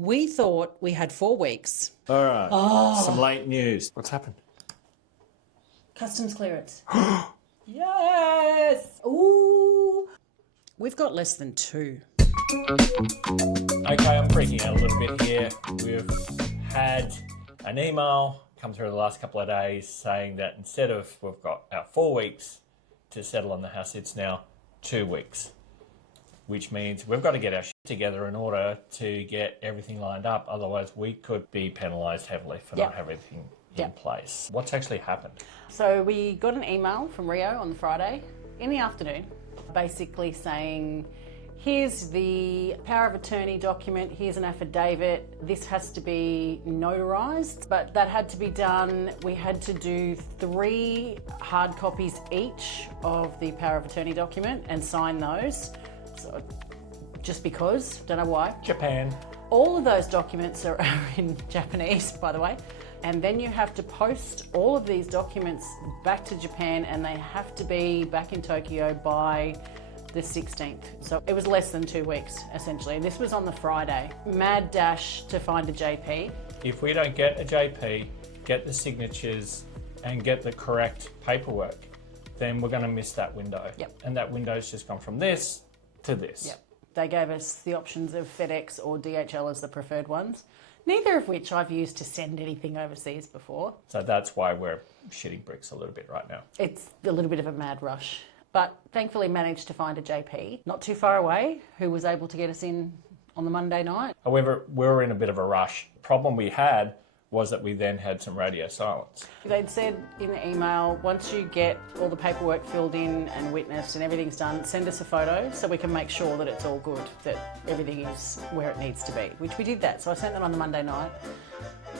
We thought we had 4 weeks. All right, some late news. What's happened? Customs clearance. Yes! Ooh! We've got less than 2. Okay, I'm freaking out a little bit here. We've had an email come through the last couple of days saying that instead of we've got our 4 weeks to settle on the house, it's now 2 weeks, which means we've got to get our shit together in order to get everything lined up. Otherwise, we could be penalised heavily for not having everything in place. What's actually happened? So we got an email from Rio on the Friday in the afternoon, basically saying, here's the power of attorney document, here's an affidavit, this has to be notarized, but that had to be done. We had to do 3 hard copies each of the power of attorney document and sign those. So, just because, don't know why. Japan. All of those documents are in Japanese, by the way. And then you have to post all of these documents back to Japan, and they have to be back in Tokyo by the 16th. So it was less than 2 weeks, essentially. This was on the Friday. Mad dash to find a JP. If we don't get a JP, get the signatures and get the correct paperwork, then we're going to miss that window. Yep. And that window's just gone from this to this. Yep. They gave us the options of FedEx or DHL as the preferred ones, neither of which I've used to send anything overseas before. So that's why we're shitting bricks a little bit right now. It's a little bit of a mad rush, but thankfully managed to find a JP not too far away who was able to get us in on the Monday night. However, we were in a bit of a rush. The problem we had was that we then had some radio silence. They'd said in the email, once you get all the paperwork filled in and witnessed and everything's done, send us a photo so we can make sure that it's all good, that everything is where it needs to be, which we did that. So I sent that on the Monday night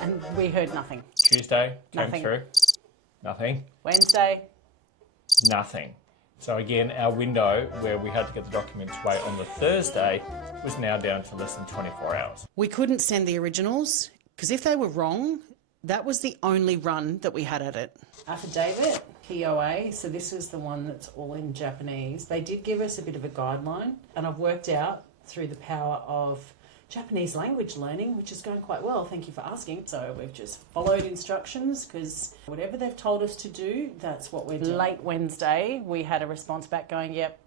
and we heard nothing. Tuesday came Nothing. through. Nothing. Wednesday. Nothing. So again, our window where we had to get the documents away on the Thursday was now down to less than 24 hours. We couldn't send the originals because if they were wrong, that was the only run that we had at it. Affidavit, POA, so this is the one that's all in Japanese. They did give us a bit of a guideline, and I've worked out through the power of Japanese language learning, which is going quite well, thank you for asking. So we've just followed instructions because whatever they've told us to do, that's what we're doing. Late Wednesday, we had a response back going, yep,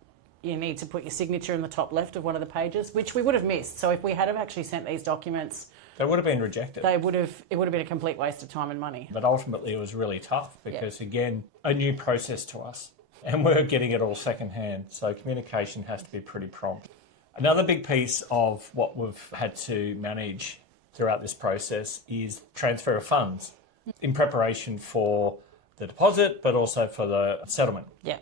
you need to put your signature in the top left of one of the pages, which we would have missed. So if we had have actually sent these documents, they would have been rejected. it would have been a complete waste of time and money. But ultimately it was really tough because, again, a new process to us and we're getting it all secondhand. So communication has to be pretty prompt. Another big piece of what we've had to manage throughout this process is transfer of funds in preparation for the deposit, but also for the settlement. Yeah.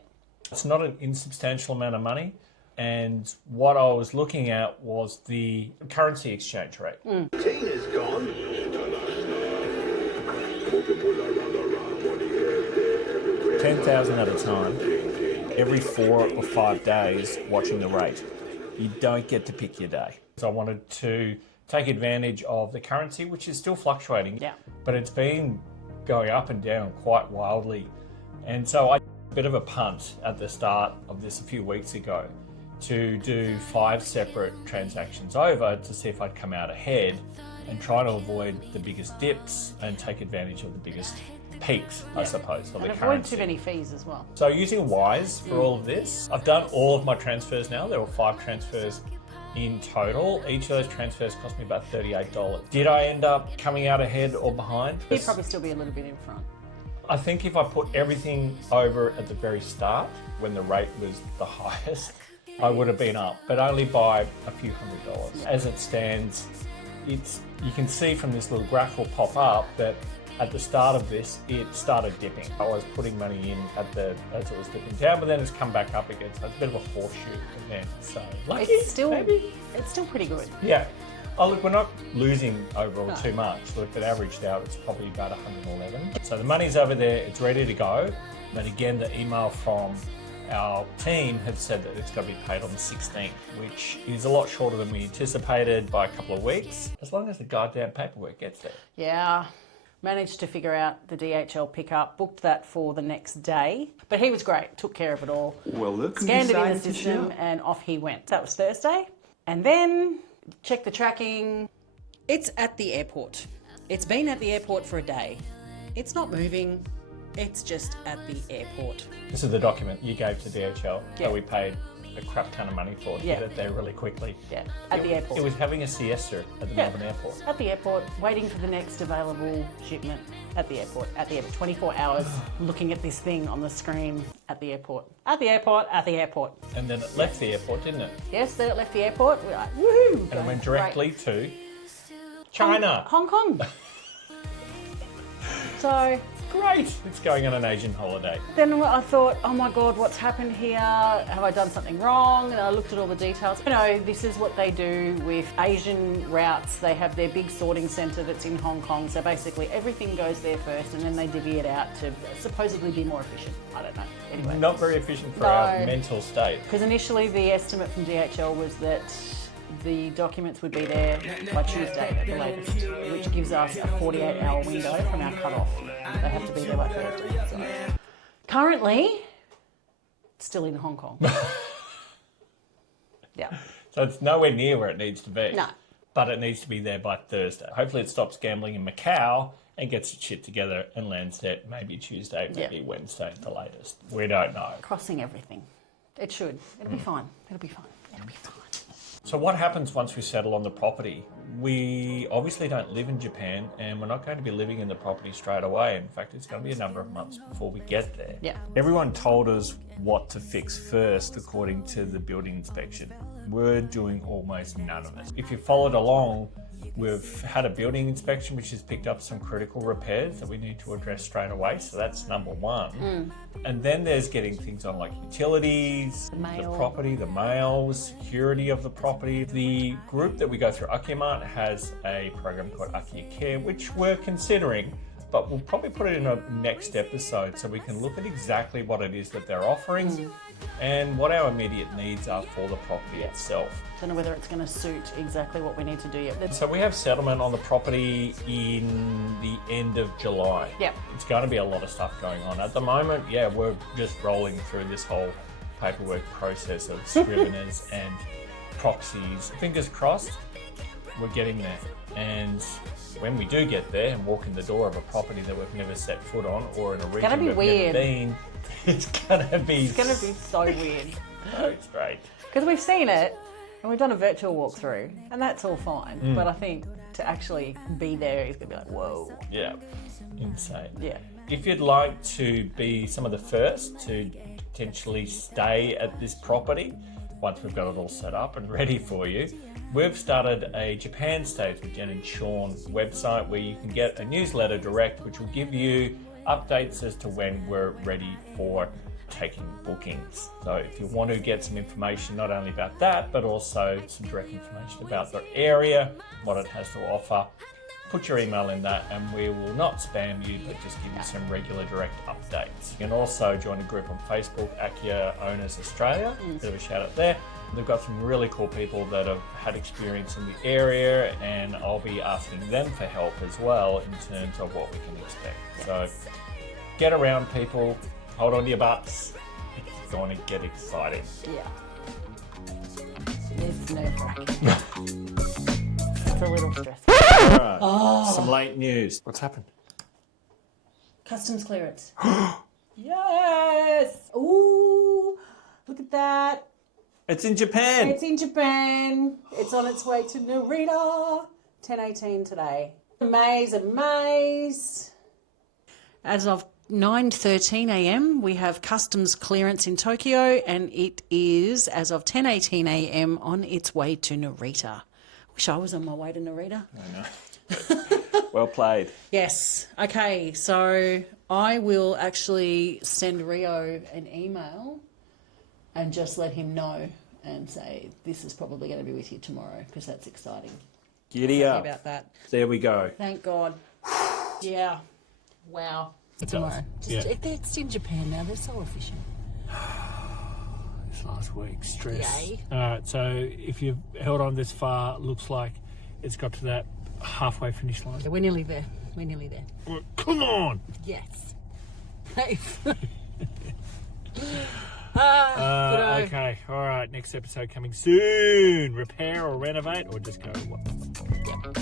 It's not an insubstantial amount of money. And what I was looking at was the currency exchange rate. Tina's gone. 10,000 at a time, every 4 or 5 days watching the rate. You don't get to pick your day. So I wanted to take advantage of the currency, which is still fluctuating, but it's been going up and down quite wildly. And so I took a bit of a punt at the start of this a few weeks ago to do 5 separate transactions over to see if I'd come out ahead and try to avoid the biggest dips and take advantage of the biggest peaks, I suppose, of the And avoid currency. too many fees as well. So using Wise for all of this, I've done all of my transfers now. There were 5 transfers in total. Each of those transfers cost me about $38. Did I end up coming out ahead or behind? You'd probably still be a little bit in front. I think if I put everything over at the very start, when the rate was the highest, I would have been up, but only by a few $100s. As it stands, you can see from this little graph will pop up that at the start of this, it started dipping. I was putting money in as it was dipping down, but then it's come back up again. So it's a bit of a horseshoe again. So lucky, It's still pretty good. Yeah. Oh, look, we're not losing overall too much. Look, if it averaged out, it's probably about 111. So the money's over there, it's ready to go. But again, the email from our team have said that it's going to be paid on the 16th, which is a lot shorter than we anticipated by a couple of weeks, as long as the goddamn paperwork gets there. Yeah. Managed to figure out the DHL pickup, booked that for the next day. But he was great, took care of it all. Well, that's Scanned it in the system and off he went. That was Thursday. And then checked the tracking. It's at the airport. It's been at the airport for a day. It's not moving. It's just at the airport. This is the document you gave to DHL Yeah. that we paid a crap ton of money for to Yeah. get it there really quickly. Yeah, at the airport. It was having a siesta at the Melbourne airport. At the airport, waiting for the next available shipment. At the airport. 24 hours looking at this thing on the screen at the airport. At the airport, at the airport. And then it left the airport, didn't it? Yes, then it left the airport. We're like, woohoo! And it went directly to China. Hong Kong. So Great. It's going on an Asian holiday. then I thought, oh my God, what's happened here? Have I done something wrong? And I looked at all the details. You know, this is what they do with Asian routes. They have their big sorting centre that's in Hong Kong. So basically everything goes there first and then they divvy it out to supposedly be more efficient. I don't know. Anyway. Not very efficient for No. our mental state. Because initially the estimate from DHL was that the documents would be there by Tuesday at the latest, which gives us a 48-hour window from our cut-off. They have to be there by Thursday. So. Currently, it's still in Hong Kong. Yeah. So it's nowhere near where it needs to be. No. But it needs to be there by Thursday. Hopefully it stops gambling in Macau and gets its shit together and lands there maybe Tuesday, maybe Wednesday at the latest. We don't know. Crossing everything. It should. It'll be fine. It'll be fine. It'll be fine. So what happens once we settle on the property? We obviously don't live in Japan and we're not going to be living in the property straight away. In fact, it's going to be a number of months before we get there. Yeah. Everyone told us what to fix first according to the building inspection. We're doing almost none of it. If you followed along, we've had a building inspection which has picked up some critical repairs that we need to address straight away. So that's number one. And then there's getting things on like utilities, the mail. property, the mail, security of the property. The group that we go through, Akiyamart, has a program called akiya, which we're considering, but we'll probably put it in a next episode so we can look at exactly what it is that they're offering and what our immediate needs are for the property itself. Don't know whether it's going to suit exactly what we need to do yet. So we have settlement on the property in the end of July. Yep. It's going to be a lot of stuff going on. At the moment, we're just rolling through this whole paperwork process of scriveners and proxies. Fingers crossed, we're getting there. And when we do get there and walk in the door of a property that we've never set foot on or in a region be we've weird. never been, it's going to be So weird. so straight. Because we've seen it and we've done a virtual walkthrough and that's all fine. But I think to actually be there is going to be like, whoa. Yeah, insane. Yeah. If you'd like to be some of the first to potentially stay at this property, once we've got it all set up and ready for you, we've started a Japan Stays with Jen and Sean website where you can get a newsletter direct, which will give you updates as to when we're ready for taking bookings. So if you want to get some information not only about that, but also some direct information about the area, what it has to offer, put your email in that and we will not spam you, but just give you some regular direct updates. You can also join a group on Facebook, Akiya Owners Australia. Bit of a shout out there. They've got some really cool people that have had experience in the area and I'll be asking them for help as well in terms of what we can expect. So get around, people, hold on to your butts. It's going to get exciting. Yeah. It's nerve-wracking. It's a little stressful. All right, some late news. What's happened? Customs clearance. Yes! Ooh, look at that. It's in Japan. It's in Japan. It's on its way to Narita. 10:18 today. Amaze. As of 9:13 a.m, we have customs clearance in Tokyo, and it is, as of 10:18 a.m, on its way to Narita. Wish I was on my way to Narita. I know. Well played. Yes. Okay, so I will actually send Rio an email and just let him know and say this is probably going to be with you tomorrow because that's exciting. Giddy up. About that. There we go. Thank God. Yeah. Wow. Tomorrow. Yeah. It's in Japan now. They're so efficient. This last week, stress. Yay. All right, so if you've held on this far, looks like it's got to that halfway finish line. We're nearly there. We're nearly there. Well, come on! Yes. Okay, all right, next episode coming soon. Repair or renovate or just go what? Yep.